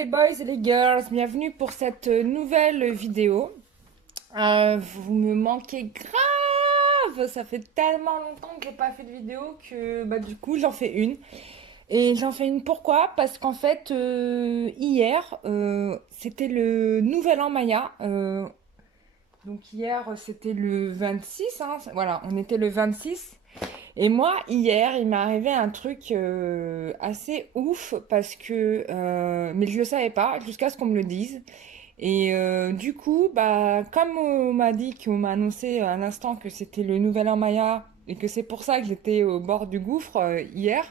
les boys et les girls, bienvenue pour cette nouvelle vidéo. Vous me manquez grave, ça fait tellement longtemps que j'ai pas fait de vidéo que du coup j'en fais une. Et j'en fais une pourquoi? Parce qu'en fait hier c'était le nouvel an Maya. Donc hier c'était le 26, hein, voilà, on était le 26. Et moi, hier, il m'est arrivé un truc assez ouf parce que, mais je le savais pas jusqu'à ce qu'on me le dise. Et du coup, comme on m'a dit, qu'on m'a annoncé à l'instant que c'était le nouvel an Maya et que c'est pour ça que j'étais au bord du gouffre hier,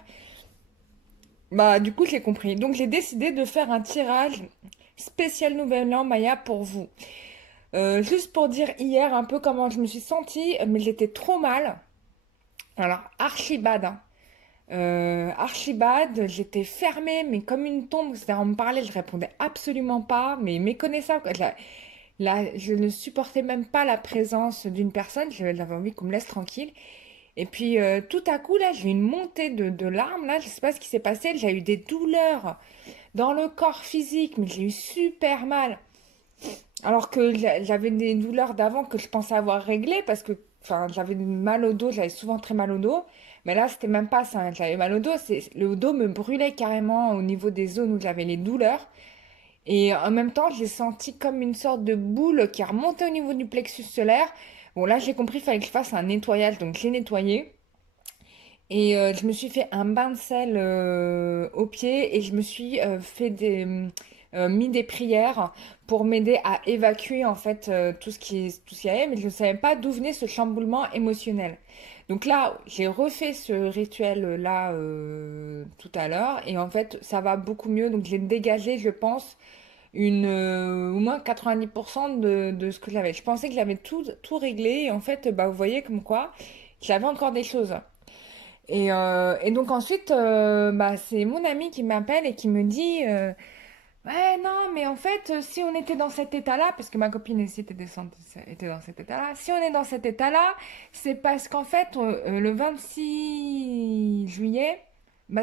du coup, j'ai compris. Donc, j'ai décidé de faire un tirage spécial nouvel an Maya pour vous. Juste pour dire hier un peu comment je me suis sentie, mais j'étais trop mal. Alors, archi bad, hein. Archi bad, j'étais fermée, mais comme une tombe. C'est-à-dire, on me parlait, je répondais absolument pas, mais méconnaissable, quoi. Là, je ne supportais même pas la présence d'une personne. J'avais envie qu'on me laisse tranquille. Et puis, tout à coup, là, j'ai eu une montée de larmes. Là, je sais pas ce qui s'est passé. J'ai eu des douleurs dans le corps physique, mais j'ai eu super mal. Alors que j'avais des douleurs d'avant que je pensais avoir réglées parce que enfin, j'avais mal au dos, j'avais souvent très mal au dos. Mais là, c'était même pas ça, hein. J'avais mal au dos, le dos me brûlait carrément au niveau des zones où j'avais les douleurs. Et en même temps, j'ai senti comme une sorte de boule qui remontait au niveau du plexus solaire. Bon, là, j'ai compris, il fallait que je fasse un nettoyage, donc j'ai nettoyé. Et je me suis fait un bain de sel aux pieds et je me suis mis des prières pour m'aider à évacuer en fait tout ce qui y avait, mais je ne savais pas d'où venait ce chamboulement émotionnel. Donc là, j'ai refait ce rituel là tout à l'heure et en fait ça va beaucoup mieux. Donc j'ai dégagé, je pense, au moins 90% de ce que j'avais. Je pensais que j'avais tout réglé et en fait, vous voyez comme quoi j'avais encore des choses. Et donc ensuite, c'est mon ami qui m'appelle et qui me dit ouais, non, mais en fait, si on était dans cet état-là, parce que ma copine aussi était dans cet état-là, si on est dans cet état-là, c'est parce qu'en fait, le 26 juillet,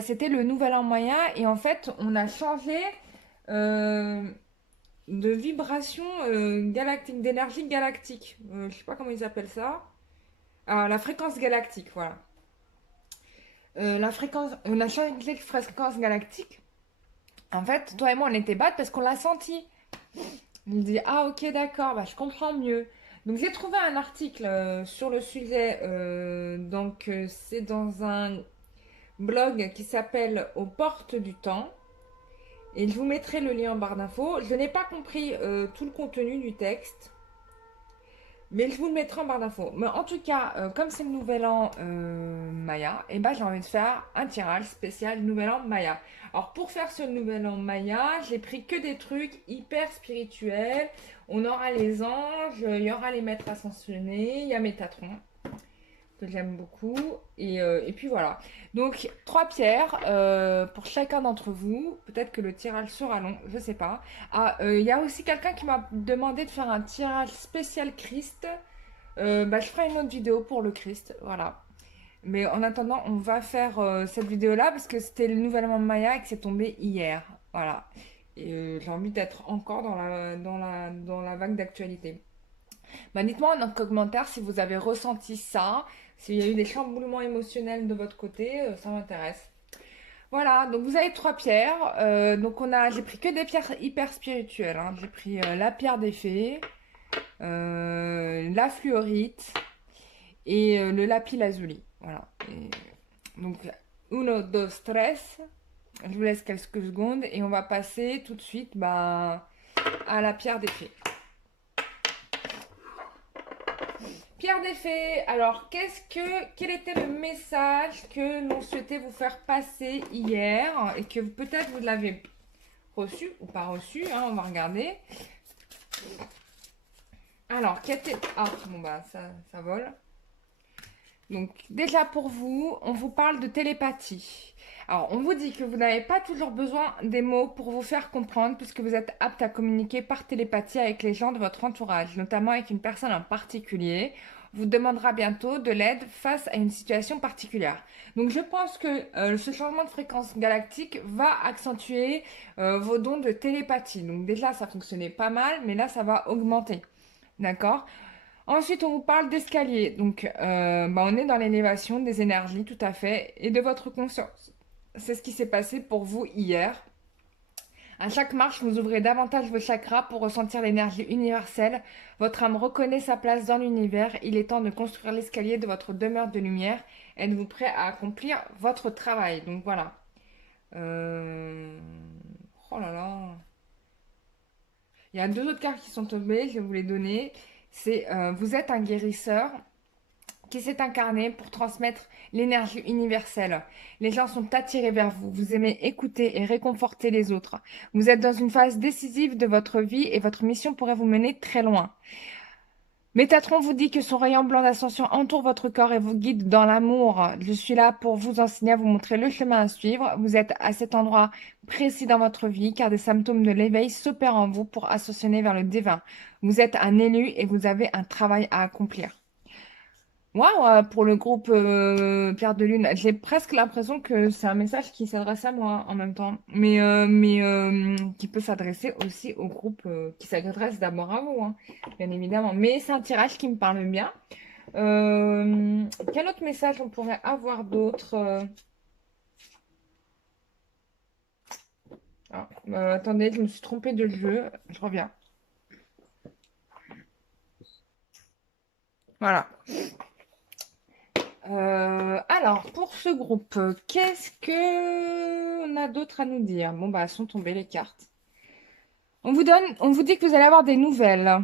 c'était le nouvel an maya et en fait, on a changé euh, de vibration galactique, d'énergie galactique. Je sais pas comment ils appellent ça. Ah, la fréquence galactique, voilà. On a changé de fréquence galactique. En fait, toi et moi, on était bad parce qu'on l'a senti. On dit, ah ok, d'accord, je comprends mieux. Donc j'ai trouvé un article sur le sujet. C'est dans un blog qui s'appelle Aux portes du temps. Et je vous mettrai le lien en barre d'infos. Je n'ai pas compris tout le contenu du texte. Mais je vous le mettrai en barre d'infos. Mais en tout cas, comme c'est le nouvel an Maya, j'ai envie de faire un tirage spécial nouvel an Maya. Alors pour faire ce nouvel an Maya, j'ai pris que des trucs hyper spirituels. On aura les anges, il y aura les maîtres ascensionnés, il y a Métatron que j'aime beaucoup. Et puis voilà. Donc, trois pierres pour chacun d'entre vous. Peut-être que le tirage sera long, je sais pas. Ah, il y a aussi quelqu'un qui m'a demandé de faire un tirage spécial Christ. Je ferai une autre vidéo pour le Christ, voilà. Mais en attendant, on va faire cette vidéo-là parce que c'était le nouvel an Maya et que c'est tombé hier. Voilà. Et j'ai envie d'être encore dans la vague d'actualité. Dites-moi en commentaire si vous avez ressenti ça, s'il y a eu des chamboulements émotionnels de votre côté, ça m'intéresse. Voilà, donc vous avez trois pierres. J'ai pris que des pierres hyper spirituelles, hein. J'ai pris la pierre des fées, la fluorite et le lapis lazuli. Voilà. Donc, uno, dos, tres. Je vous laisse quelques secondes et on va passer tout de suite à la pierre des fées. Pierre des Fées, alors quel était le message que l'on souhaitait vous faire passer hier et que peut-être vous l'avez reçu ou pas reçu, hein, on va regarder. Alors, ça vole. Donc, déjà pour vous, on vous parle de télépathie. Alors, on vous dit que vous n'avez pas toujours besoin des mots pour vous faire comprendre puisque vous êtes apte à communiquer par télépathie avec les gens de votre entourage, notamment avec une personne en particulier. vous demandera bientôt de l'aide face à une situation particulière. Donc je pense que ce changement de fréquence galactique va accentuer vos dons de télépathie. Donc déjà ça fonctionnait pas mal, mais là ça va augmenter. D'accord? Ensuite, on vous parle d'escalier. Donc, on est dans l'élévation des énergies, tout à fait, et de votre conscience. C'est ce qui s'est passé pour vous hier. À chaque marche, vous ouvrez davantage vos chakras pour ressentir l'énergie universelle. Votre âme reconnaît sa place dans l'univers. Il est temps de construire l'escalier de votre demeure de lumière. Êtes-vous prêt à accomplir votre travail? Donc voilà. Euh, Oh là là. Il y a deux autres cartes qui sont tombées, je vais vous les donner. C'est vous êtes un guérisseur qui s'est incarné pour transmettre l'énergie universelle. Les gens sont attirés vers vous. Vous aimez écouter et réconforter les autres. Vous êtes dans une phase décisive de votre vie et votre mission pourrait vous mener très loin. Métatron vous dit que son rayon blanc d'ascension entoure votre corps et vous guide dans l'amour. Je suis là pour vous enseigner à vous montrer le chemin à suivre. Vous êtes à cet endroit précis dans votre vie car des symptômes de l'éveil s'opèrent en vous pour ascensionner vers le divin. Vous êtes un élu et vous avez un travail à accomplir. Waouh, pour le groupe Pierre de Lune, j'ai presque l'impression que c'est un message qui s'adresse à moi en même temps, mais qui peut s'adresser aussi au groupe qui s'adresse d'abord à vous, hein, bien évidemment. Mais c'est un tirage qui me parle bien. Quel autre message on pourrait avoir d'autre attendez, je me suis trompée de jeu, je reviens. Voilà. Alors, pour ce groupe, qu'est-ce que on a d'autre à nous dire? Bon, bah, elles sont tombées les cartes. On vous dit que vous allez avoir des nouvelles.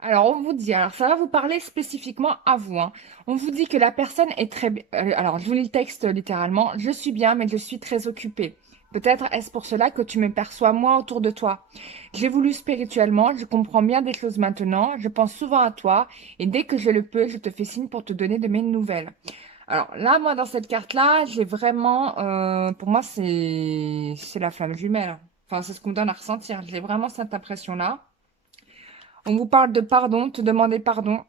Alors, on vous dit, alors ça va vous parler spécifiquement à vous, hein. On vous dit que la personne est très... alors, je vous lis le texte littéralement. Je suis bien, mais je suis très occupée. Peut-être est-ce pour cela que tu me perçois moins autour de toi. J'ai voulu spirituellement, je comprends bien des choses maintenant, je pense souvent à toi, et dès que je le peux, je te fais signe pour te donner de mes nouvelles. Alors là, moi, dans cette carte-là, j'ai vraiment... pour moi, c'est la flamme jumelle. Enfin, c'est ce qu'on me donne à ressentir. J'ai vraiment cette impression-là. On vous parle de pardon, te demander pardon.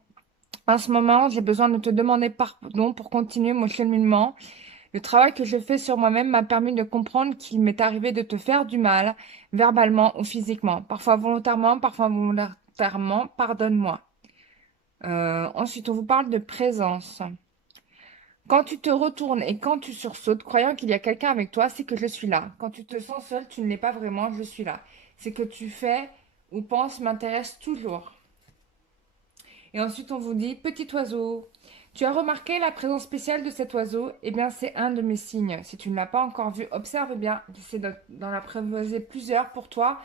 En ce moment, j'ai besoin de te demander pardon pour continuer mon cheminement. Le travail que je fais sur moi-même m'a permis de comprendre qu'il m'est arrivé de te faire du mal, verbalement ou physiquement. Parfois volontairement, parfois involontairement. Pardonne-moi. Ensuite, on vous parle de présence. Quand tu te retournes et quand tu sursautes, croyant qu'il y a quelqu'un avec toi, c'est que je suis là. Quand tu te sens seul, tu ne l'es pas vraiment, je suis là. C'est que tu fais ou penses m'intéresse toujours. Et ensuite, on vous dit, petit oiseau, tu as remarqué la présence spéciale de cet oiseau? Eh bien, c'est un de mes signes. Si tu ne l'as pas encore vu, observe bien. J'essaie d'en apprivoiser plusieurs pour toi,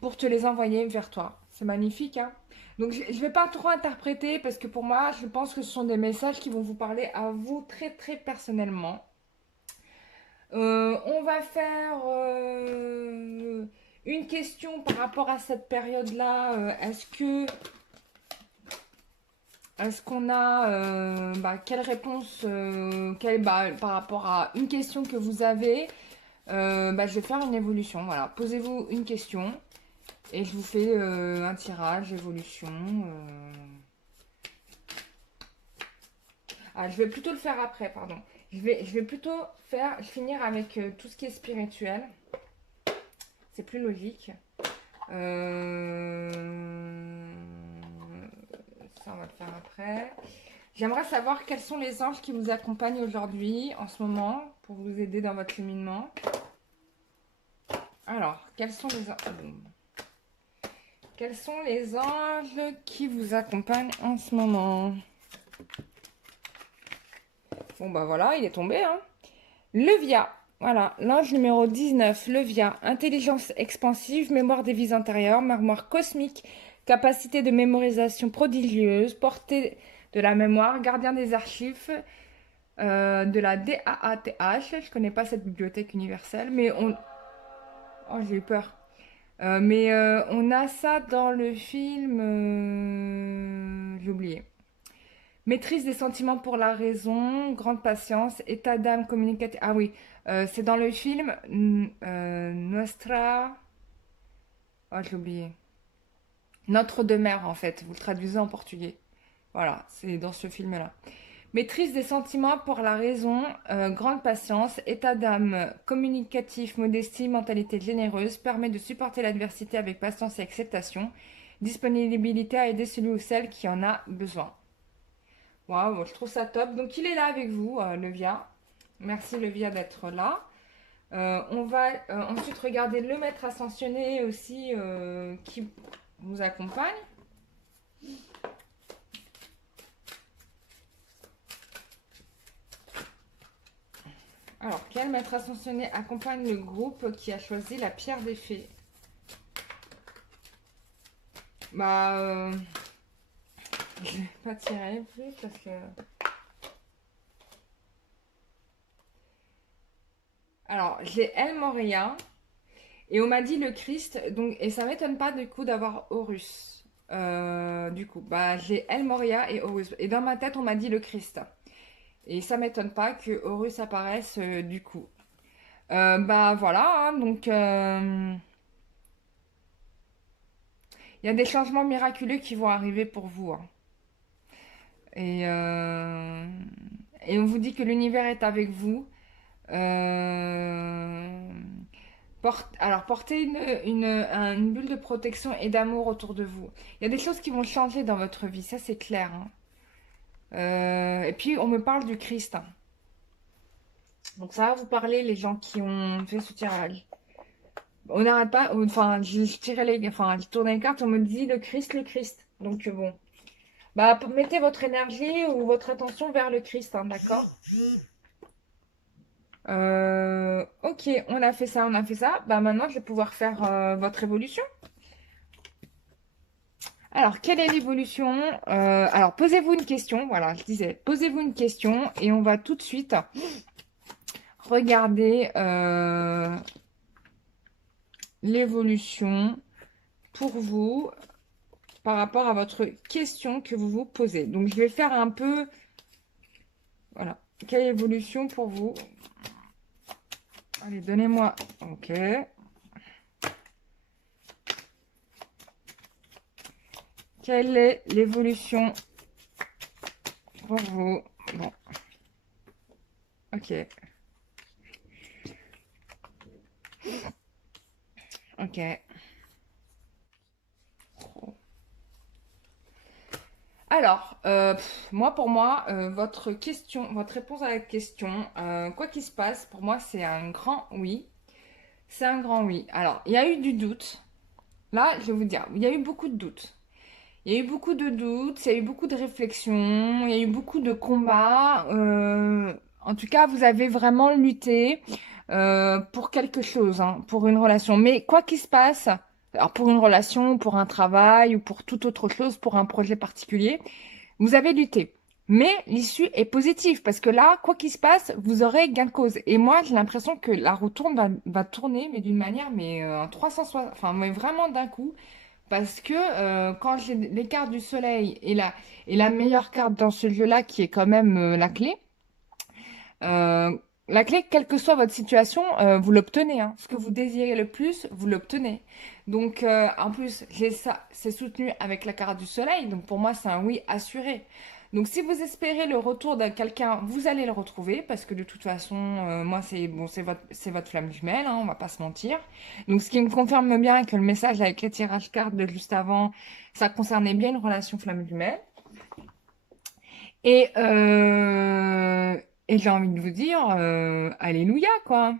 pour te les envoyer vers toi. C'est magnifique, hein? Donc, je ne vais pas trop interpréter parce que pour moi, je pense que ce sont des messages qui vont vous parler à vous très, très personnellement. On va faire une question par rapport à cette période-là. Est-ce qu'on a quelle réponse par rapport à une question que vous avez je vais faire une évolution. Voilà, posez-vous une question et je vous fais un tirage, évolution. Je vais plutôt le faire après, pardon. Je vais plutôt finir avec tout ce qui est spirituel. C'est plus logique. Ça, on va le faire après. J'aimerais savoir quels sont les anges qui vous accompagnent aujourd'hui, en ce moment, pour vous aider dans votre cheminement. Alors, quels sont les anges qui vous accompagnent en ce moment? Bon, bah voilà, il est tombé, hein. Levia, voilà, l'ange numéro 19, Levia, intelligence expansive, mémoire des vies antérieures, mémoire cosmique, capacité de mémorisation prodigieuse, portée de la mémoire, gardien des archives, de la DAATH, je connais pas cette bibliothèque universelle, mais on... Oh, j'ai eu peur. Mais on a ça dans le film... J'ai oublié. Maîtrise des sentiments pour la raison, grande patience, état d'âme communicatif. Ah oui, c'est dans le film Nostra. Oh, j'ai oublié. Notre demeure, en fait. Vous le traduisez en portugais. Voilà, c'est dans ce film-là. Maîtrise des sentiments pour la raison, grande patience, état d'âme communicatif, modestie, mentalité généreuse, permet de supporter l'adversité avec patience et acceptation, disponibilité à aider celui ou celle qui en a besoin. Waouh, je trouve ça top. Donc il est là avec vous, Levia. Merci Levia d'être là. On va ensuite regarder le maître ascensionné aussi qui vous accompagne. Alors, quel maître ascensionné accompagne le groupe qui a choisi la pierre des fées? Bah, je vais pas tirer plus parce que... Alors, j'ai El Moria et on m'a dit le Christ, donc, et ça m'étonne pas du coup d'avoir Horus. Du coup, bah, j'ai El Moria et Horus. Et dans ma tête, on m'a dit le Christ. Et ça m'étonne pas que Horus apparaisse du coup. Bah voilà, hein, donc il y a des changements miraculeux qui vont arriver pour vous, hein. Et, euh, et on vous dit que l'univers est avec vous. Euh, alors, portez une bulle de protection et d'amour autour de vous. Il y a des choses qui vont changer dans votre vie, ça c'est clair, hein. Et puis, on me parle du Christ, hein. Donc, ça va vous parler, les gens qui ont fait ce tirage. On n'arrête pas, enfin, je tirais enfin, je tournais les cartes, on me dit le Christ, le Christ. Donc, bon. Bah, mettez votre énergie ou votre attention vers le Christ, hein, d'accord? Ok, on a fait ça, on a fait ça. Bah maintenant, je vais pouvoir faire votre évolution. Alors, quelle est l'évolution? Alors, posez-vous une question. Voilà, je disais, posez-vous une question et on va tout de suite regarder l'évolution pour vous par rapport à votre question que vous vous posez. Donc, je vais faire un peu... Voilà. Quelle évolution pour vous? Allez, donnez-moi... Ok. Quelle est l'évolution pour vous? Bon. Ok. Ok. Alors, moi, pour moi, votre question, votre réponse à la question, quoi qu'il se passe, pour moi, c'est un grand oui. C'est un grand oui. Alors, il y a eu du doute. Là, je vais vous dire, il y a eu beaucoup de doutes. Il y a eu beaucoup de doutes, il y a eu beaucoup de réflexions, il y a eu beaucoup de combats. En tout cas, vous avez vraiment lutté pour quelque chose, hein, pour une relation. Mais quoi qu'il se passe, alors pour une relation, pour un travail ou pour toute autre chose, pour un projet particulier, vous avez lutté. Mais l'issue est positive parce que là, quoi qu'il se passe, vous aurez gain de cause. Et moi, j'ai l'impression que la roue va tourner, mais d'une manière, mais 360, enfin, mais vraiment d'un coup. Parce que quand j'ai les cartes du soleil et la meilleure carte dans ce jeu-là, qui est quand même euh, la clé, quelle que soit votre situation, vous l'obtenez, hein. Ce que vous désirez le plus, vous l'obtenez. Donc, en plus, j'ai ça, c'est soutenu avec la carte du soleil. Donc, pour moi, c'est un oui assuré. Donc, si vous espérez le retour de quelqu'un, vous allez le retrouver parce que de toute façon, moi, c'est bon, c'est votre flamme jumelle, hein, on va pas se mentir. Donc, ce qui me confirme bien que le message avec les tirages cartes de juste avant, ça concernait bien une relation flamme jumelle. Et, euh, et j'ai envie de vous dire, alléluia, quoi.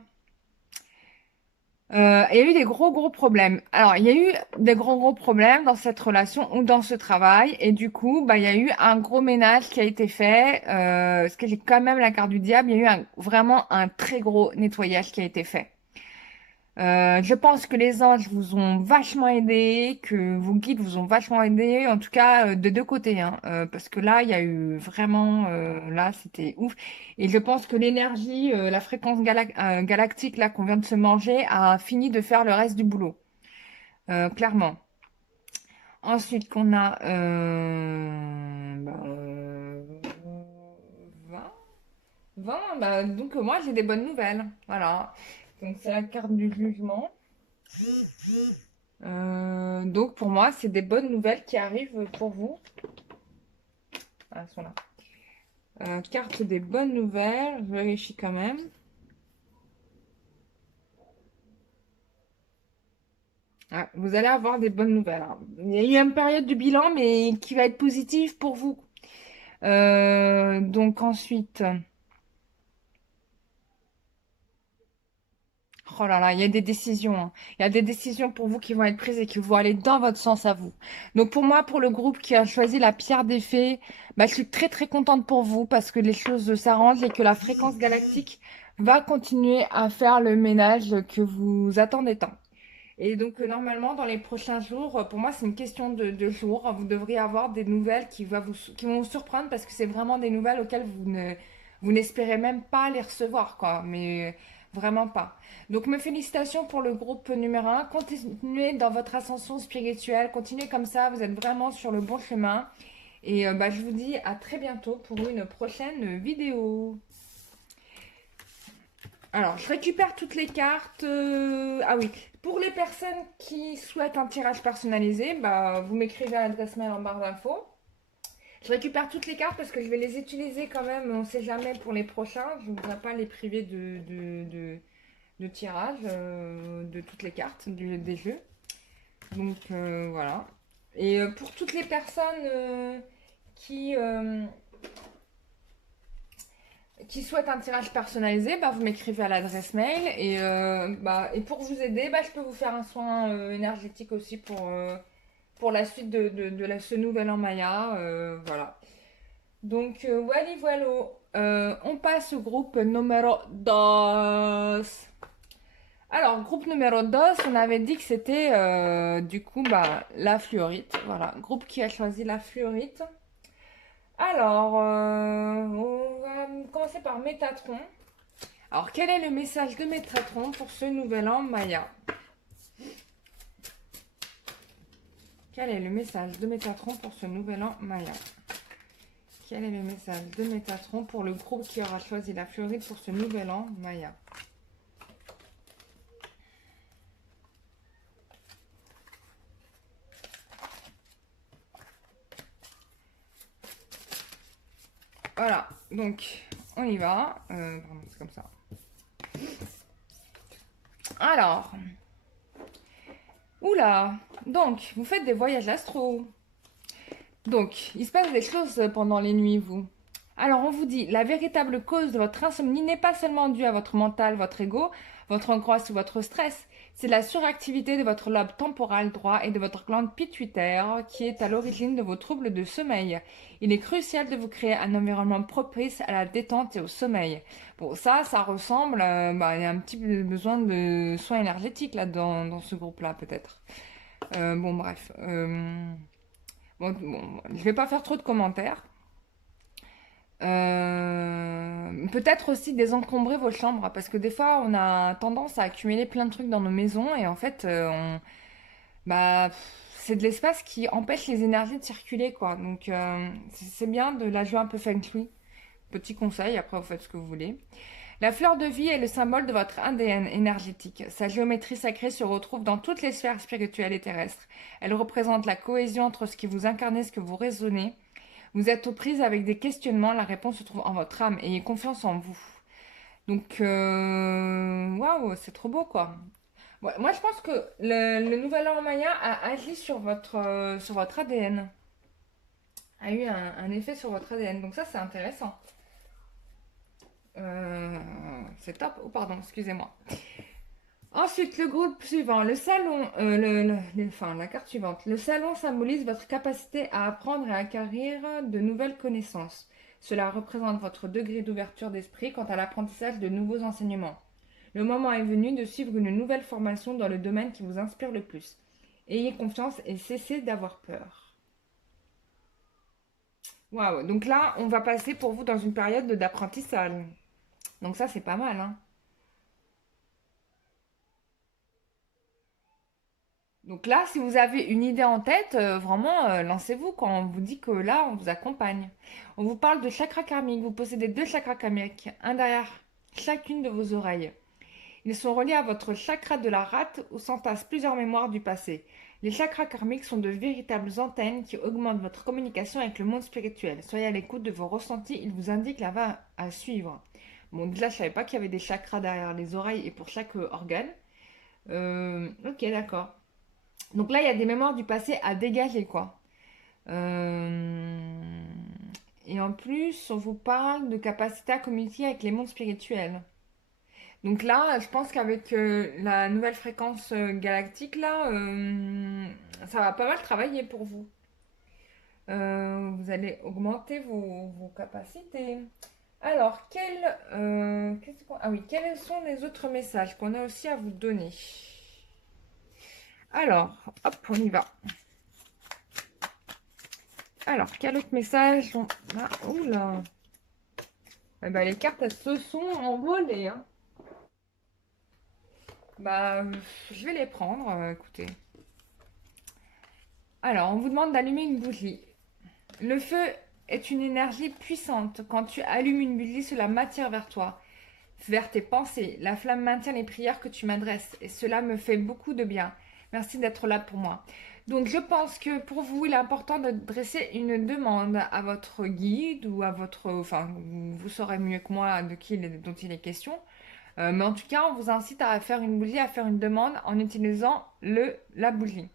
Il y a eu des gros problèmes. Alors, il y a eu des gros problèmes dans cette relation ou dans ce travail. Et du coup, bah, il y a eu un gros ménage qui a été fait. Parce que j'ai quand même la carte du diable. Il y a eu vraiment un très gros nettoyage qui a été fait. Je pense que les anges vous ont vachement aidé, que vos guides vous ont vachement aidé, en tout cas de deux côtés, hein, parce que là, il y a eu vraiment, là, c'était ouf. Et je pense que l'énergie, la fréquence galactique là qu'on vient de se manger a fini de faire le reste du boulot, clairement. Ensuite, qu'on a 20, 20, bah, donc moi j'ai des bonnes nouvelles, voilà. Donc c'est la carte du jugement. Donc pour moi, c'est des bonnes nouvelles qui arrivent pour vous. Ah, elles sont là. Carte des bonnes nouvelles, je vérifie quand même. Ah, vous allez avoir des bonnes nouvelles, hein. Il y a eu une période de bilan, mais qui va être positive pour vous. Donc ensuite, oh là là, il y a des décisions, hein. Il y a des décisions pour vous qui vont être prises et qui vont aller dans votre sens à vous. Donc pour moi, pour le groupe qui a choisi la pierre des fées, bah, je suis très très contente pour vous parce que les choses s'arrangent et que la fréquence galactique va continuer à faire le ménage que vous attendez tant. Et donc, normalement, dans les prochains jours, pour moi, c'est une question de jours. Vous devriez avoir des nouvelles qui vont vous surprendre parce que c'est vraiment des nouvelles auxquelles vous n'espérez même pas les recevoir, quoi. Mais vraiment pas. Donc, mes félicitations pour le groupe numéro un. Continuez dans votre ascension spirituelle. Continuez comme ça. Vous êtes vraiment sur le bon chemin. Et bah, je vous dis à très bientôt pour une prochaine vidéo. Alors, je récupère toutes les cartes. Ah oui, pour les personnes qui souhaitent un tirage personnalisé, bah, vous m'écrivez à l'adresse mail en barre d'infos. Je récupère toutes les cartes parce que je vais les utiliser quand même, on ne sait jamais pour les prochains. Je ne voudrais pas les priver de tirage de toutes les cartes des jeux. Donc voilà. Et pour toutes les personnes qui, euh, qui souhaitent un tirage personnalisé, bah, vous m'écrivez à l'adresse mail et pour vous aider, bah, je peux vous faire un soin énergétique aussi pour la suite ce nouvel an Maya. Voilà. Donc, voilà. On passe au groupe numéro 2. Alors, groupe numéro 2, on avait dit que c'était du coup bah, la fluorite. Voilà, groupe qui a choisi la fluorite. Alors, on va commencer par Métatron. Alors, quel est le message de Métatron pour ce nouvel an Maya? Quel est le message de Métatron pour ce nouvel an Maya? Quel est le message de Métatron pour le groupe qui aura choisi la fluorite pour ce nouvel an Maya? Voilà, donc on y va. Pardon, c'est comme ça. Alors, oula, donc vous faites des voyages astro. Donc, il se passe des choses pendant les nuits, vous. Alors, on vous dit, la véritable cause de votre insomnie n'est pas seulement due à votre mental, votre ego, votre angoisse ou votre stress. C'est la suractivité de votre lobe temporal droit et de votre glande pituitaire qui est à l'origine de vos troubles de sommeil. Il est crucial de vous créer un environnement propice à la détente et au sommeil. Bon, ça ressemble, bah, il y a un petit besoin de soins énergétiques là dans ce groupe-là, peut-être. Bon, bref. Bon, je vais pas faire trop de commentaires. Peut-être aussi désencombrer vos chambres parce que des fois on a tendance à accumuler plein de trucs dans nos maisons et en fait bah, c'est de l'espace qui empêche les énergies de circuler quoi. Donc c'est bien de la jouer un peu feng shui. Petit conseil, après vous faites ce que vous voulez. La fleur de vie est le symbole de votre ADN énergétique. Sa géométrie sacrée se retrouve dans toutes les sphères spirituelles et terrestres. Elle représente la cohésion entre ce qui vous incarnez et ce que vous raisonnez. Vous êtes aux prises avec des questionnements, la réponse se trouve en votre âme. Ayez confiance en vous. Donc, waouh, c'est trop beau quoi. Ouais, moi, je pense que le nouvel an maya a agi sur votre ADN, a eu un effet sur votre ADN. Donc ça, c'est intéressant. C'est top. Oh, pardon, excusez-moi. Ensuite, le groupe suivant, le salon, enfin, la carte suivante. Le salon symbolise votre capacité à apprendre et à acquérir de nouvelles connaissances. Cela représente votre degré d'ouverture d'esprit quant à l'apprentissage de nouveaux enseignements. Le moment est venu de suivre une nouvelle formation dans le domaine qui vous inspire le plus. Ayez confiance et cessez d'avoir peur. Waouh, donc là, on va passer pour vous dans une période d'apprentissage. Donc ça, c'est pas mal, hein. Donc là, si vous avez une idée en tête, vraiment, lancez-vous quand on vous dit que là, on vous accompagne. On vous parle de chakra karmique. Vous possédez deux chakras karmiques, un derrière chacune de vos oreilles. Ils sont reliés à votre chakra de la rate où s'entassent plusieurs mémoires du passé. Les chakras karmiques sont de véritables antennes qui augmentent votre communication avec le monde spirituel. Soyez à l'écoute de vos ressentis, ils vous indiquent la voie à suivre. Bon, déjà, je savais pas qu'il y avait des chakras derrière les oreilles et pour chaque organe. Ok, d'accord. Donc là, il y a des mémoires du passé à dégager, quoi. Euh, Et en plus, on vous parle de capacité à communiquer avec les mondes spirituels. Donc là, je pense qu'avec la nouvelle fréquence galactique, là, ça va pas mal travailler pour vous. Vous allez augmenter vos capacités. Alors, ah oui, quels sont les autres messages qu'on a aussi à vous donner? Alors, hop, on y va. Alors, quel autre message on a? Oula! Eh ben, les cartes, elles se sont envolées, hein. Bah, je vais les prendre, écoutez. Alors, on vous demande d'allumer une bougie. Le feu est une énergie puissante. Quand tu allumes une bougie, cela m'attire vers toi, vers tes pensées. La flamme maintient les prières que tu m'adresses et cela me fait beaucoup de bien. Merci d'être là pour moi. Donc, je pense que pour vous, il est important de dresser une demande à votre guide ou à votre... Enfin, vous saurez mieux que moi dont il est question. Mais en tout cas, on vous incite à faire une bougie, à faire une demande en utilisant la bougie.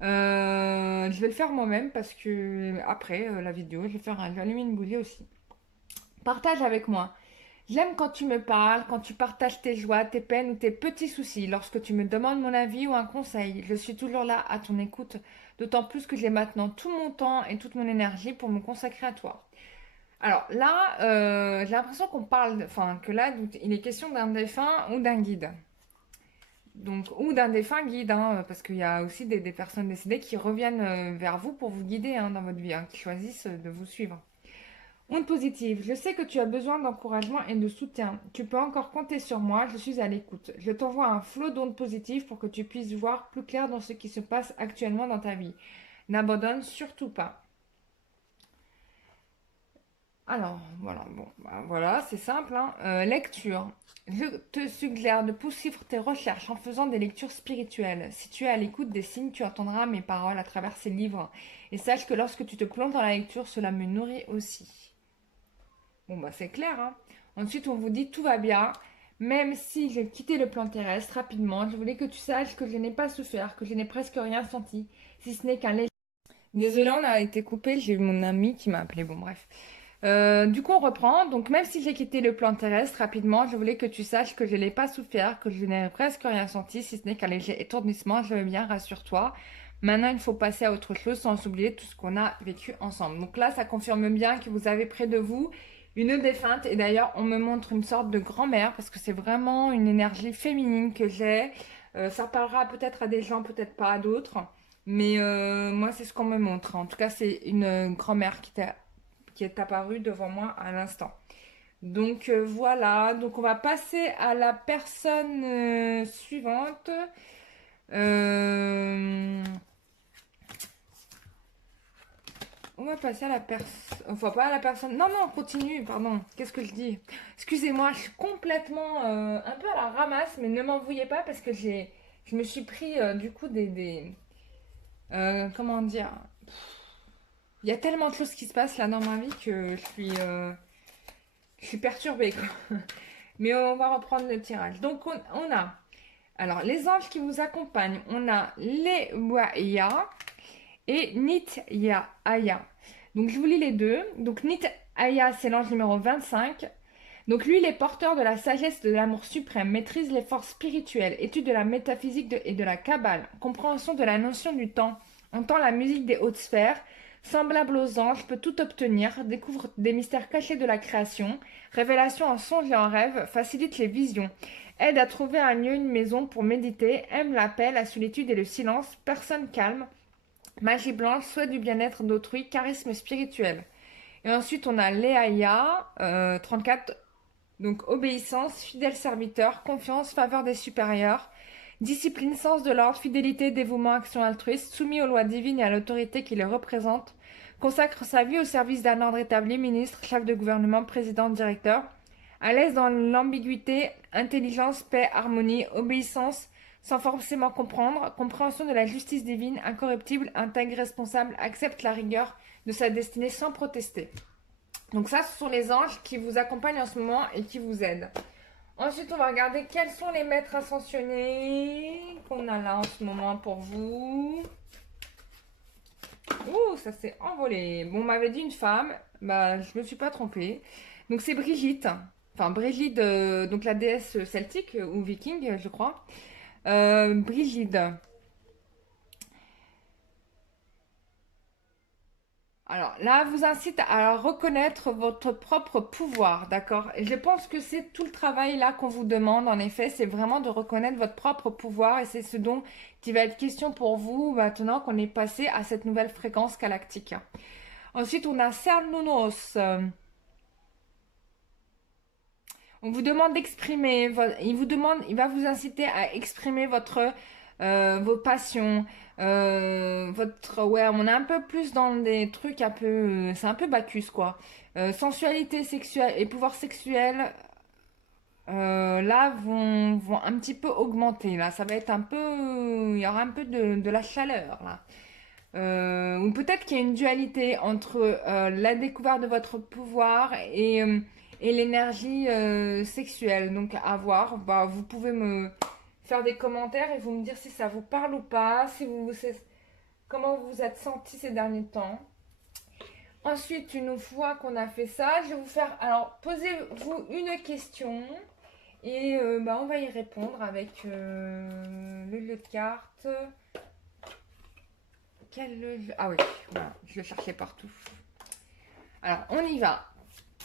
Je vais le faire moi-même parce que après la vidéo, je vais allumer une bougie aussi. Partage avec moi. J'aime quand tu me parles, quand tu partages tes joies, tes peines ou tes petits soucis, lorsque tu me demandes mon avis ou un conseil. Je suis toujours là à ton écoute, d'autant plus que j'ai maintenant tout mon temps et toute mon énergie pour me consacrer à toi. Alors là, j'ai l'impression qu'on parle, enfin que là, il est question d'un défunt ou d'un guide. Donc, ou d'un défunt guide, hein, parce qu'il y a aussi des personnes décédées qui reviennent vers vous pour vous guider dans votre vie, hein, qui choisissent de vous suivre. Onde positive, je sais que tu as besoin d'encouragement et de soutien. Tu peux encore compter sur moi, je suis à l'écoute. Je t'envoie un flot d'ondes positives pour que tu puisses voir plus clair dans ce qui se passe actuellement dans ta vie. N'abandonne surtout pas. Alors, voilà, bon, bah, voilà, c'est simple, hein. Lecture. Je te suggère de poursuivre tes recherches en faisant des lectures spirituelles. Si tu es à l'écoute des signes, tu entendras mes paroles à travers ces livres. Et sache que lorsque tu te plonges dans la lecture, cela me nourrit aussi. Bon, bah c'est clair, hein. Ensuite, on vous dit tout va bien. Même si j'ai quitté le plan terrestre rapidement, je voulais que tu saches que je n'ai pas souffert, que je n'ai presque rien senti, si ce n'est qu'un léger... Désolée, on a été coupé, j'ai eu mon ami qui m'a appelé, bon bref. Du coup, on reprend. Donc, même si j'ai quitté le plan terrestre rapidement, je voulais que tu saches que je n'ai pas souffert, que je n'ai presque rien senti, si ce n'est qu'un léger étourdissement. Je veux bien, rassure-toi. Maintenant, il faut passer à autre chose sans oublier tout ce qu'on a vécu ensemble. Donc là, ça confirme bien que vous avez près de vous une défunte. Et d'ailleurs, on me montre une sorte de grand-mère parce que c'est vraiment une énergie féminine que j'ai. Ça parlera peut-être à des gens, peut-être pas à d'autres. Mais moi, c'est ce qu'on me montre. En tout cas, c'est une grand-mère qui est apparue devant moi à l'instant. Donc voilà, donc on va passer à la personne suivante. Euh, on va passer à la personne... Enfin, pas à la personne... Non, non, continue, pardon. Qu'est-ce que je dis? Excusez-moi, je suis complètement un peu à la ramasse, mais ne m'en vouillez pas parce que je me suis pris du coup comment dire? Il y a tellement de choses qui se passent là dans ma vie que je suis perturbée, quoi. Mais on va reprendre le tirage. Donc, on a, alors, les anges qui vous accompagnent. On a les Waya et Nit-Ya Aya. Donc, je vous lis les deux. Donc, Nit-Aya, c'est l'ange numéro 25. Donc, lui, il est porteur de la sagesse de l'amour suprême, maîtrise les forces spirituelles, étude de la métaphysique et de la Kabbale, compréhension de la notion du temps, entend la musique des hautes sphères, semblable aux anges, peut tout obtenir, découvre des mystères cachés de la création, révélation en songe et en rêve, facilite les visions, aide à trouver un lieu, une maison pour méditer, aime la paix, la solitude et le silence, personne calme, magie blanche, souhait du bien-être d'autrui, charisme spirituel. Et ensuite, on a Léaïa, 34, donc obéissance, fidèle serviteur, confiance, faveur des supérieurs, discipline, sens de l'ordre, fidélité, dévouement, action altruiste, soumis aux lois divines et à l'autorité qui les représente, consacre sa vie au service d'un ordre établi, ministre, chef de gouvernement, président, directeur, À l'aise dans l'ambiguïté, intelligence, paix, harmonie, obéissance, sans forcément comprendre, compréhension de la justice divine, incorruptible, intègre, responsable, accepte la rigueur de sa destinée sans protester. Donc ça, ce sont les anges qui vous accompagnent en ce moment et qui vous aident. Ensuite, on va regarder quels sont les maîtres ascensionnés qu'on a là en ce moment pour vous. Ouh, ça s'est envolé. Bon, on m'avait dit une femme. Bah, je me suis pas trompée. Donc, c'est Brigitte. Enfin, Brigide, donc la déesse celtique ou viking, je crois. Brigide. Alors là, elle vous incite à reconnaître votre propre pouvoir, d'accord? Et je pense que c'est tout le travail là qu'on vous demande, en effet, c'est vraiment de reconnaître votre propre pouvoir et c'est ce dont il va être question pour vous maintenant qu'on est passé à cette nouvelle fréquence galactique. Ensuite, on a Cernunnos. On vous demande d'exprimer, il va vous inciter à exprimer vos passions, ouais, on est un peu plus dans des trucs un peu, c'est un peu Bacchus quoi. Sensualité sexuelle et pouvoir sexuel, là vont un petit peu augmenter là, ça va être un peu, il y aura un peu de la chaleur là. Ou peut-être qu'il y a une dualité entre la découverte de votre pouvoir et l'énergie sexuelle. Donc à voir, bah, vous pouvez me faire des commentaires et vous me dire si ça vous parle ou pas, si comment vous vous êtes senti ces derniers temps. Ensuite, une fois qu'on a fait ça, je vais vous faire... Alors, posez-vous une question et bah, on va y répondre avec le jeu de cartes. Ah oui, voilà, je le cherchais partout. Alors, on y va.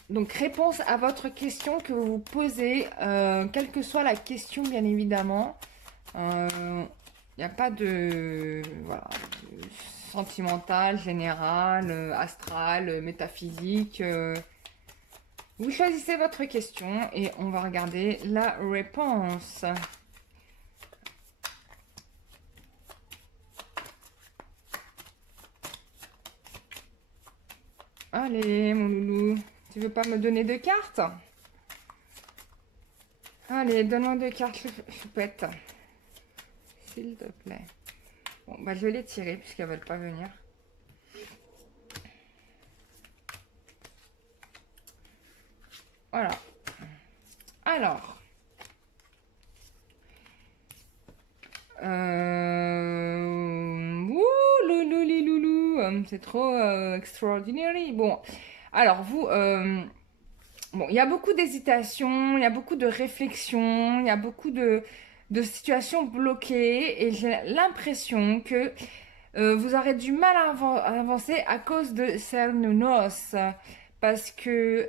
Donc, réponse à votre question que vous vous posez, quelle que soit la question, bien évidemment. Il n'y a pas de... Voilà, sentimental, général, astral, métaphysique. Vous choisissez votre question et on va regarder la réponse. Allez, mon loulou, tu veux pas me donner de cartes? Allez, donne-moi 2 cartes, choupette. S'il te plaît. Bon, bah je vais les tirer puisqu'elles veulent pas venir. Voilà. Alors. Ouh, loulou, li, loulou. C'est trop extraordinary. Bon. Alors, vous... bon, il y a beaucoup d'hésitation, il y a beaucoup de réflexion, il y a beaucoup de situations bloquées et j'ai l'impression que vous aurez du mal à avancer à cause de Cernunnos. Parce que...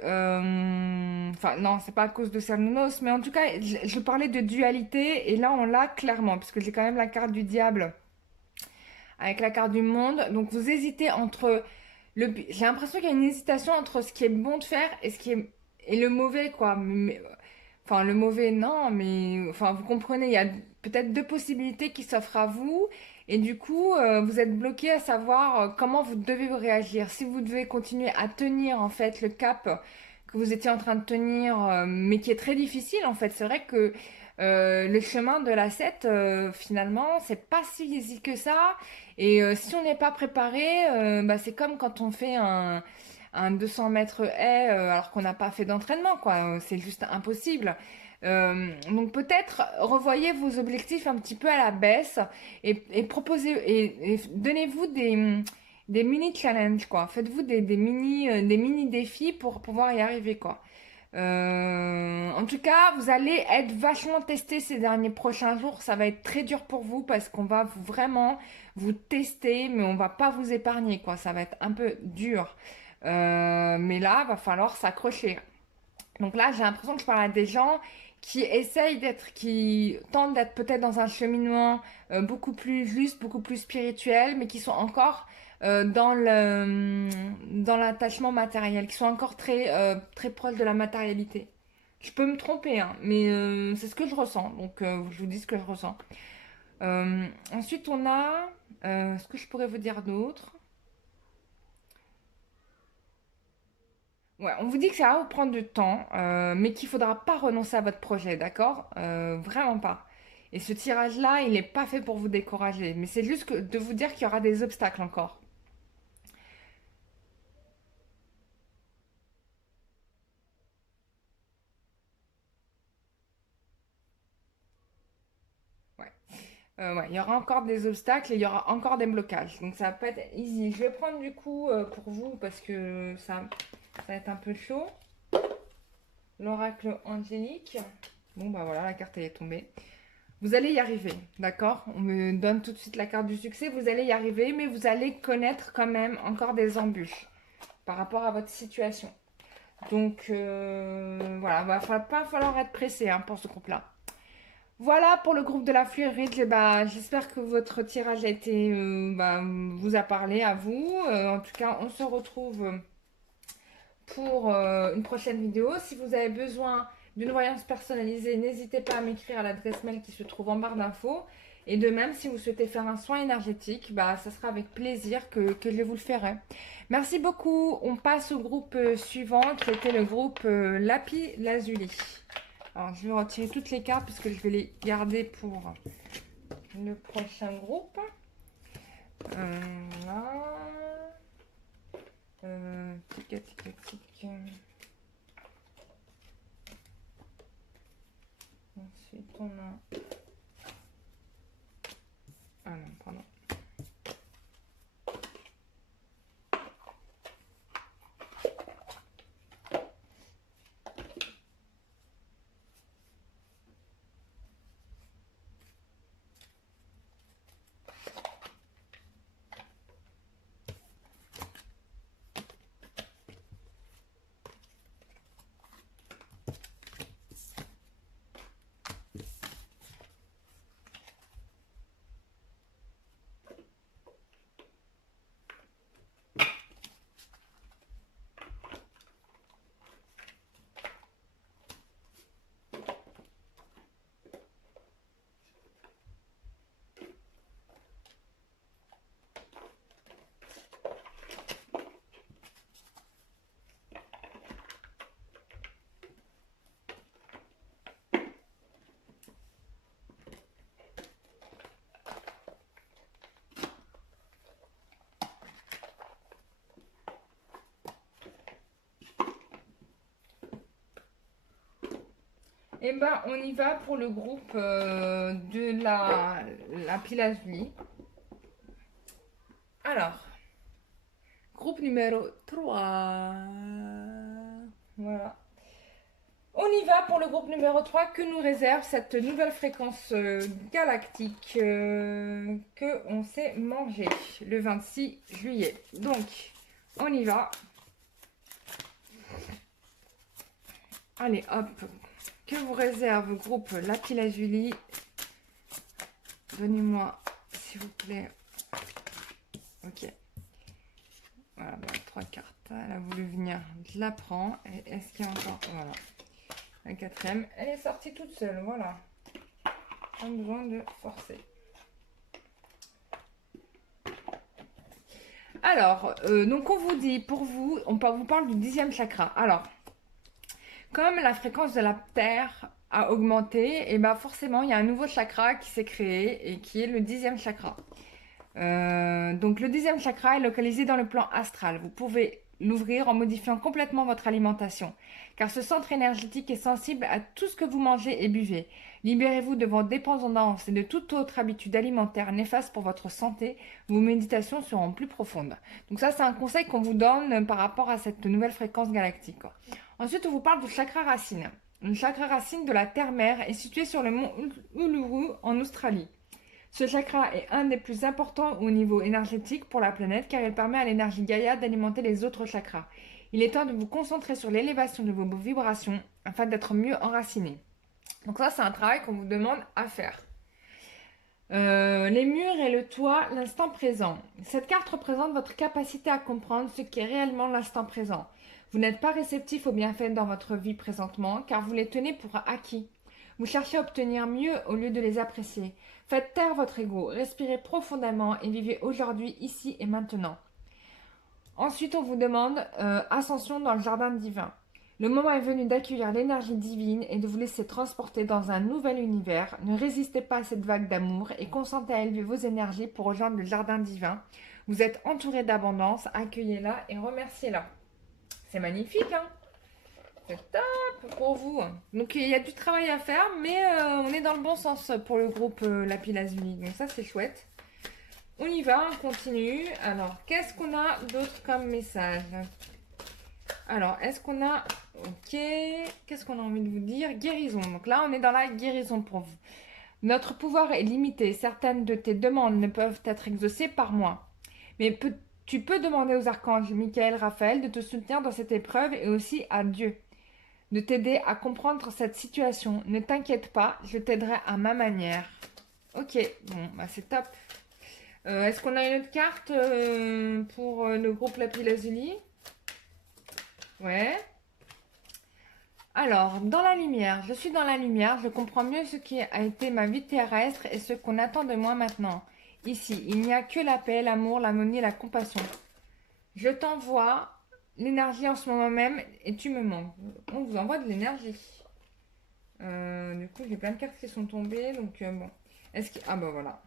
Enfin, non, c'est pas à cause de Cernunnos, mais en tout cas, je parlais de dualité et là, on l'a clairement, puisque j'ai quand même la carte du diable avec la carte du monde. Donc, vous hésitez entre... J'ai l'impression qu'il y a une hésitation entre ce qui est bon de faire et ce qui est... Et le mauvais, quoi. Enfin, le mauvais, non, mais... Enfin, vous comprenez, il y a peut-être 2 possibilités qui s'offrent à vous. Et du coup, vous êtes bloqué à savoir comment vous devez vous réagir. Si vous devez continuer à tenir, en fait, le cap que vous étiez en train de tenir, mais qui est très difficile, en fait. C'est vrai que le chemin de la 7, finalement, c'est pas si easy que ça. Et si on n'est pas préparé, bah, c'est comme quand on fait un 200 mètres haies alors qu'on n'a pas fait d'entraînement, quoi. C'est juste impossible. Donc peut-être revoyez vos objectifs un petit peu à la baisse et proposez et donnez-vous des mini challenges, quoi. Faites-vous des mini défis pour pouvoir y arriver, quoi. En tout cas, vous allez être vachement testé ces derniers prochains jours. Ça va être très dur pour vous parce qu'on va vraiment vous tester, mais on va pas vous épargner, quoi. Ça va être un peu dur. Mais là, va falloir s'accrocher. Donc là, j'ai l'impression que je parle à des gens qui tentent d'être peut-être dans un cheminement beaucoup plus juste, beaucoup plus spirituel, mais qui sont encore dans l'attachement matériel, qui sont encore très proches de la matérialité. Je peux me tromper, hein, mais c'est ce que je ressens. Donc, je vous dis ce que je ressens. Ensuite, on a... ce que je pourrais vous dire d'autre? Ouais, on vous dit que ça va vous prendre du temps, mais qu'il faudra pas renoncer à votre projet, d'accord? Vraiment pas. Et ce tirage-là, il n'est pas fait pour vous décourager, mais c'est juste de vous dire qu'il y aura des obstacles encore. Ouais. Ouais, il y aura encore des obstacles et il y aura encore des blocages. Donc ça va pas être easy. Je vais prendre du coup pour vous parce que ça va être un peu chaud. L'oracle angélique. Bon bah voilà, la carte elle est tombée. Vous allez y arriver, d'accord? On me donne tout de suite la carte du succès. Vous allez y arriver, mais vous allez connaître quand même encore des embûches par rapport à votre situation. Donc voilà, pas falloir être pressé hein, pour ce groupe-là. Voilà pour le groupe de la Fluorite. Bah, j'espère que votre tirage a été, vous a parlé à vous. En tout cas, on se retrouve pour une prochaine vidéo. Si vous avez besoin d'une voyance personnalisée, n'hésitez pas à m'écrire à l'adresse mail qui se trouve en barre d'infos. Et de même, si vous souhaitez faire un soin énergétique, bah, ça sera avec plaisir que je vous le ferai. Merci beaucoup. On passe au groupe suivant, qui était le groupe Lapis Lazuli. Alors, je vais retirer toutes les cartes puisque je vais les garder pour le prochain groupe. Là. Tic, tic, tic. Ensuite, on a... Ah non, pardon. Et ben, on y va pour le groupe de la Pilasvili. Alors, groupe numéro 3. Voilà. On y va pour le groupe numéro 3 que nous réserve cette nouvelle fréquence galactique que on s'est mangé le 26 juillet. Donc, on y va. Allez, hop. Que vous réserve groupe Lapis Lazuli? Donnez-moi, s'il vous plaît. Ok. Voilà, 3 cartes. Elle a voulu venir, je la prends. Est-ce qu'il y a encore... Voilà. La quatrième, elle est sortie toute seule, voilà. Pas besoin de forcer. Alors, donc on vous dit, pour vous, on vous parle du 10e chakra. Alors, comme la fréquence de la Terre a augmenté, et ben forcément, il y a un nouveau chakra qui s'est créé et qui est le 10e chakra. Donc le 10e chakra est localisé dans le plan astral. Vous pouvez l'ouvrir en modifiant complètement votre alimentation, car ce centre énergétique est sensible à tout ce que vous mangez et buvez. Libérez-vous de vos dépendances et de toute autre habitude alimentaire néfaste pour votre santé. Vos méditations seront plus profondes. Donc ça, c'est un conseil qu'on vous donne par rapport à cette nouvelle fréquence galactique. Ensuite, on vous parle du chakra racine. Le chakra racine de la terre-mère est situé sur le mont Uluru en Australie. Ce chakra est un des plus importants au niveau énergétique pour la planète car il permet à l'énergie Gaïa d'alimenter les autres chakras. Il est temps de vous concentrer sur l'élévation de vos vibrations afin d'être mieux enraciné. Donc ça, c'est un travail qu'on vous demande à faire. Les murs et le toit, l'instant présent. Cette carte représente votre capacité à comprendre ce qui est réellement l'instant présent. Vous n'êtes pas réceptif aux bienfaits dans votre vie présentement car vous les tenez pour acquis. Vous cherchez à obtenir mieux au lieu de les apprécier. Faites taire votre ego, respirez profondément et vivez aujourd'hui, ici et maintenant. Ensuite, on vous demande ascension dans le jardin divin. Le moment est venu d'accueillir l'énergie divine et de vous laisser transporter dans un nouvel univers. Ne résistez pas à cette vague d'amour et consentez à élever vos énergies pour rejoindre le jardin divin. Vous êtes entouré d'abondance, accueillez-la et remerciez-la. C'est magnifique, hein? C'est top pour vous. Donc il y a du travail à faire, mais on est dans le bon sens pour le groupe Lapis Lazuli. Donc ça, c'est chouette. On y va, on continue. Alors, qu'est-ce qu'on a d'autre comme message? Alors, est-ce qu'on a... Ok, qu'est-ce qu'on a envie de vous dire? Guérison. Donc là, on est dans la guérison pour vous. Notre pouvoir est limité. Certaines de tes demandes ne peuvent être exaucées par moi. Mais tu peux demander aux archanges Michael, Raphaël de te soutenir dans cette épreuve et aussi à Dieu de t'aider à comprendre cette situation. Ne t'inquiète pas, je t'aiderai à ma manière. Ok, bon, bah c'est top. Est-ce qu'on a une autre carte pour le groupe Lapis Lazuli? Ouais. Alors, dans la lumière, je suis dans la lumière, je comprends mieux ce qui a été ma vie terrestre et ce qu'on attend de moi maintenant. Ici, il n'y a que la paix, l'amour, l'harmonie et la compassion. Je t'envoie l'énergie en ce moment même et tu me manques. On vous envoie de l'énergie. Du coup, j'ai plein de cartes qui sont tombées, donc bon. Est-ce que... Ah bah voilà.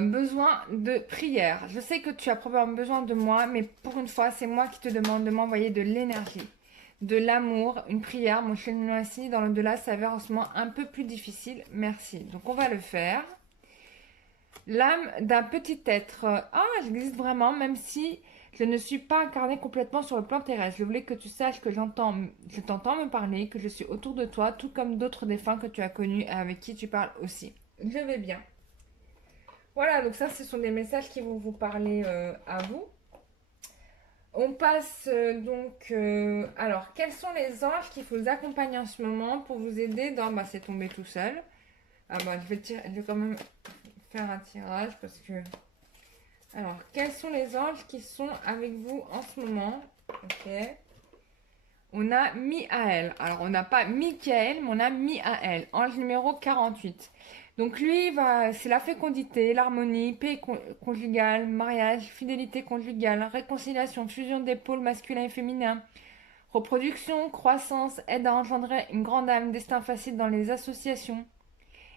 Besoin de prière. Je sais que tu as probablement besoin de moi, mais pour une fois, c'est moi qui te demande de m'envoyer de l'énergie, de l'amour, une prière. Mon cheminement ici, dans l'au-delà, s'avère en ce moment un peu plus difficile. Merci. Donc, on va le faire. L'âme d'un petit être. Ah, j'existe vraiment, même si je ne suis pas incarnée complètement sur le plan terrestre. Je voulais que tu saches que je t'entends me parler, que je suis autour de toi, tout comme d'autres défunts que tu as connus et avec qui tu parles aussi. Je vais bien. Voilà, donc ça, ce sont des messages qui vont vous parler à vous. On passe alors, quels sont les anges qui vous accompagnent en ce moment pour vous aider dans... Bah, c'est tombé tout seul. Ah bah, je vais quand même faire un tirage parce que... Alors, quels sont les anges qui sont avec vous en ce moment? Ok. On a Miaël. Alors, on n'a pas Michael, mais on a Miaël, ange numéro 48. Donc, lui, c'est la fécondité, l'harmonie, paix conjugale, mariage, fidélité conjugale, réconciliation, fusion des pôles masculins et féminins, reproduction, croissance, aide à engendrer une grande âme, destin facile dans les associations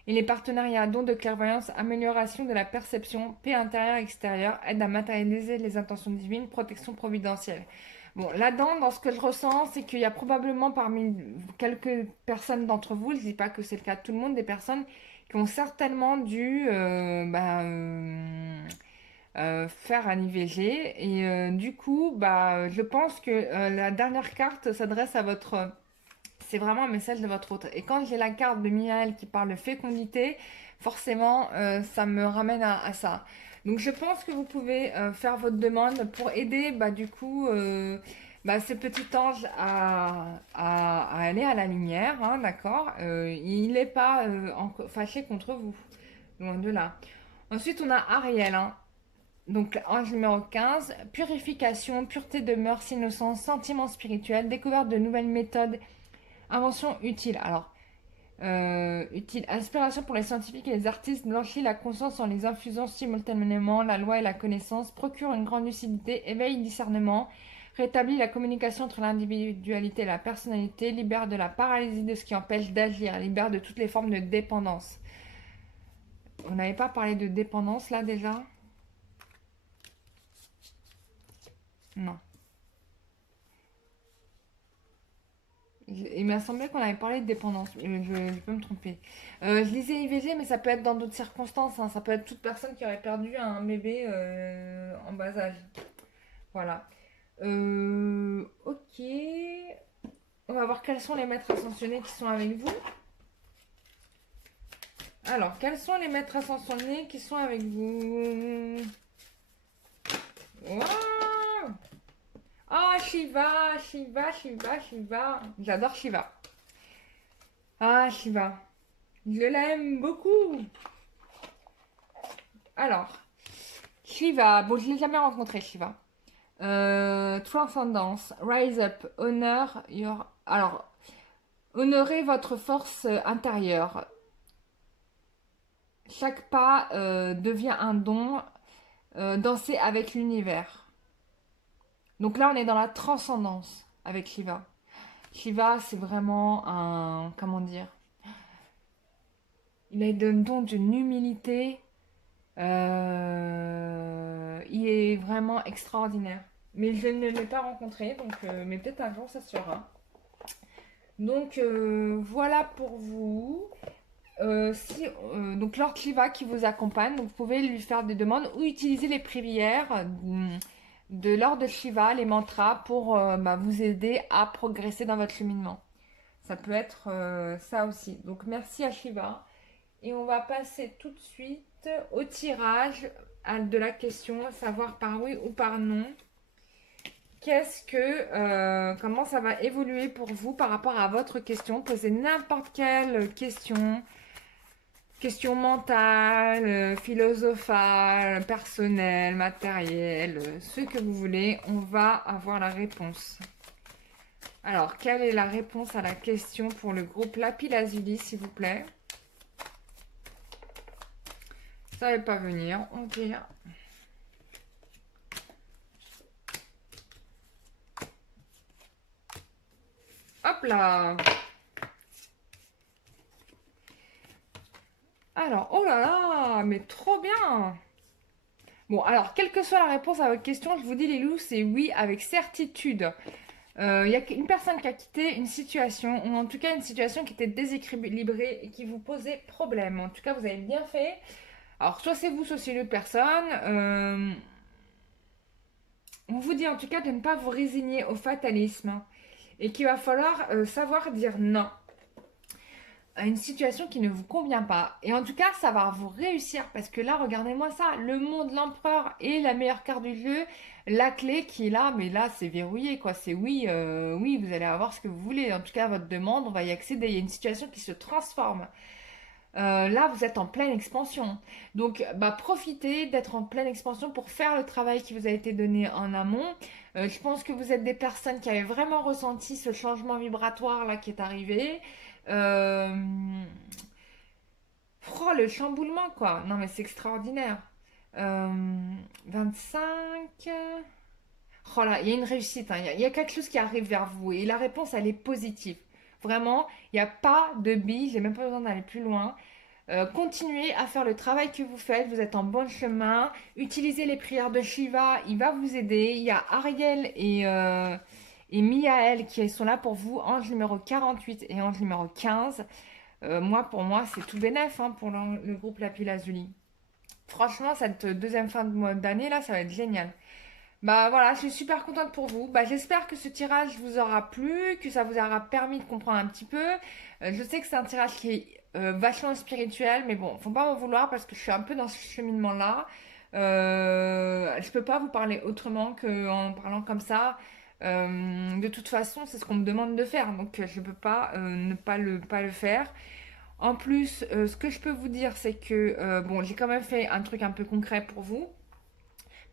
et les partenariats, dons de clairvoyance, amélioration de la perception, paix intérieure et extérieure, aide à matérialiser les intentions divines, protection providentielle. Bon, là-dedans, dans ce que je ressens, c'est qu'il y a probablement parmi quelques personnes d'entre vous, je ne dis pas que c'est le cas de tout le monde, des personnes qui ont certainement dû faire un IVG. Et du coup, je pense que la dernière carte s'adresse à votre... C'est vraiment un message de votre hôte. Et quand j'ai la carte de Miaël qui parle de fécondité, forcément, ça me ramène à ça. Donc, je pense que vous pouvez faire votre demande pour aider, ce petit ange à aller à la lumière, hein, d'accord? Il n'est pas fâché contre vous, loin de là. Ensuite, on a Ariel, hein. Donc, ange numéro 15, purification, pureté de mœurs, innocence, sentiments spirituels, découverte de nouvelles méthodes, invention utile. Alors, utile. Inspiration pour les scientifiques et les artistes, blanchit la conscience en les infusant simultanément, la loi et la connaissance, procure une grande lucidité, éveille discernement, rétablit la communication entre l'individualité et la personnalité, libère de la paralysie de ce qui empêche d'agir, libère de toutes les formes de dépendance. On n'avait pas parlé de dépendance là déjà? Non. Il m'a semblé qu'on avait parlé de dépendance, mais je peux me tromper. Je lisais IVG, mais ça peut être dans d'autres circonstances, hein. Ça peut être toute personne qui aurait perdu un bébé en bas âge. Voilà. Ok. On va voir quels sont les maîtres ascensionnés qui sont avec vous. Alors, quels sont les maîtres ascensionnés qui sont avec vous? Wow! Oh, Shiva, Shiva, Shiva, Shiva. J'adore Shiva. Ah, Shiva. Je l'aime beaucoup. Alors, Shiva. Bon, je ne l'ai jamais rencontré, Shiva. Transcendance, Rise Up, Honor your... Alors, honorez votre force intérieure. Chaque pas devient un don. danser avec l'univers. Donc là, on est dans la transcendance avec Shiva. Shiva, c'est vraiment un... Comment dire? Il a le don d'une humilité. Il est vraiment extraordinaire. Mais je ne l'ai pas rencontré, donc, mais peut-être un jour ça se fera. Donc voilà pour vous. Donc Lord Shiva qui vous accompagne, donc vous pouvez lui faire des demandes ou utiliser les prières de Lord Shiva, les mantras pour vous aider à progresser dans votre cheminement. Ça peut être ça aussi. Donc merci à Shiva. Et on va passer tout de suite au tirage de la question, savoir par oui ou par non. Comment ça va évoluer pour vous par rapport à votre question? Posez n'importe quelle question. Question mentale, philosophale, personnelle, matérielle, ce que vous voulez, on va avoir la réponse. Alors, quelle est la réponse à la question pour le groupe Lapis Lazuli, s'il vous plaît? Ça ne va pas venir, ok. Hop là! Alors, oh là là, mais trop bien! Bon, alors, quelle que soit la réponse à votre question, je vous dis les loups, c'est oui avec certitude. Il y a une personne qui a quitté une situation, ou en tout cas une situation qui était déséquilibrée et qui vous posait problème. En tout cas, vous avez bien fait. Alors, soit c'est vous, soit c'est l'autre personne. On vous dit en tout cas de ne pas vous résigner au fatalisme et qu'il va falloir savoir dire non à une situation qui ne vous convient pas. Et en tout cas, ça va vous réussir parce que là, regardez-moi ça, le monde, l'empereur est la meilleure carte du jeu, la clé qui est là, mais là, c'est verrouillé, quoi. C'est oui, oui, vous allez avoir ce que vous voulez. En tout cas, votre demande, on va y accéder. Il y a une situation qui se transforme. Là, vous êtes en pleine expansion. Donc, profitez d'être en pleine expansion pour faire le travail qui vous a été donné en amont. Je pense que vous êtes des personnes qui avaient vraiment ressenti ce changement vibratoire là qui est arrivé. Euh... Oh, le chamboulement, quoi. Non, mais c'est extraordinaire. 25. Oh là, il y a une réussite, hein. Il y a quelque chose qui arrive vers vous. Et la réponse, elle est positive. Vraiment, il n'y a pas de bille. J'ai même pas besoin d'aller plus loin. Continuez à faire le travail que vous faites. Vous êtes en bon chemin. Utilisez les prières de Shiva. Il va vous aider. Il y a Ariel et Miaël qui sont là pour vous. Ange numéro 48 et ange numéro 15. Pour moi, c'est tout bénef hein, pour le groupe Lapis Lazuli. Franchement, cette deuxième fin d'année là, ça va être génial. Bah voilà, je suis super contente pour vous. J'espère que ce tirage vous aura plu, que ça vous aura permis de comprendre un petit peu. Je sais que c'est un tirage qui est vachement spirituel, mais bon, faut pas m'en vouloir parce que je suis un peu dans ce cheminement-là. Je peux pas vous parler autrement qu'en parlant comme ça. De toute façon, c'est ce qu'on me demande de faire, donc je peux pas ne pas le faire. En plus, ce que je peux vous dire, c'est que bon, j'ai quand même fait un truc un peu concret pour vous.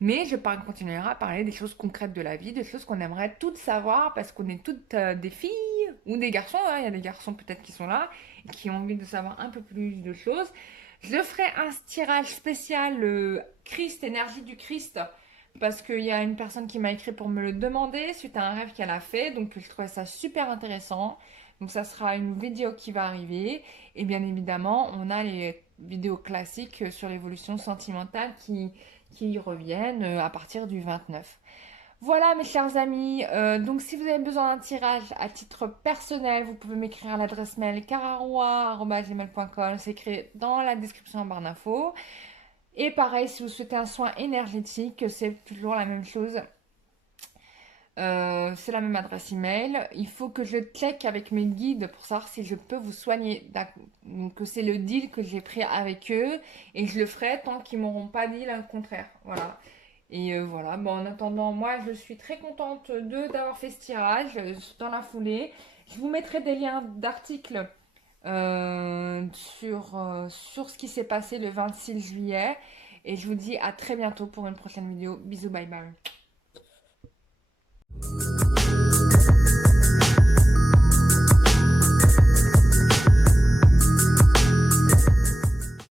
Mais je continuerai à parler des choses concrètes de la vie, des choses qu'on aimerait toutes savoir parce qu'on est toutes des filles ou des garçons. Hein. Il y a des garçons peut-être qui sont là et qui ont envie de savoir un peu plus de choses. Je ferai un tirage spécial Christ, énergie du Christ, parce qu'il y a une personne qui m'a écrit pour me le demander suite à un rêve qu'elle a fait. Donc je trouvais ça super intéressant. Donc ça sera une vidéo qui va arriver. Et bien évidemment, on a les vidéos classiques sur l'évolution sentimentale qui y reviennent à partir du 29. Voilà mes chers amis, donc si vous avez besoin d'un tirage à titre personnel, vous pouvez m'écrire à l'adresse mail cararoa@gmail.com, c'est écrit dans la description en barre d'infos. Et pareil, si vous souhaitez un soin énergétique, c'est toujours la même chose. C'est la même adresse email. Il faut que je check avec mes guides pour savoir si je peux vous soigner. Donc c'est le deal que j'ai pris avec eux et je le ferai tant qu'ils m'auront pas dit le contraire. Voilà. Et voilà. Bon, en attendant, moi je suis très contente d'avoir fait ce tirage dans la foulée. Je vous mettrai des liens d'articles sur ce qui s'est passé le 26 juillet. Et je vous dis à très bientôt pour une prochaine vidéo. Bisous, bye bye.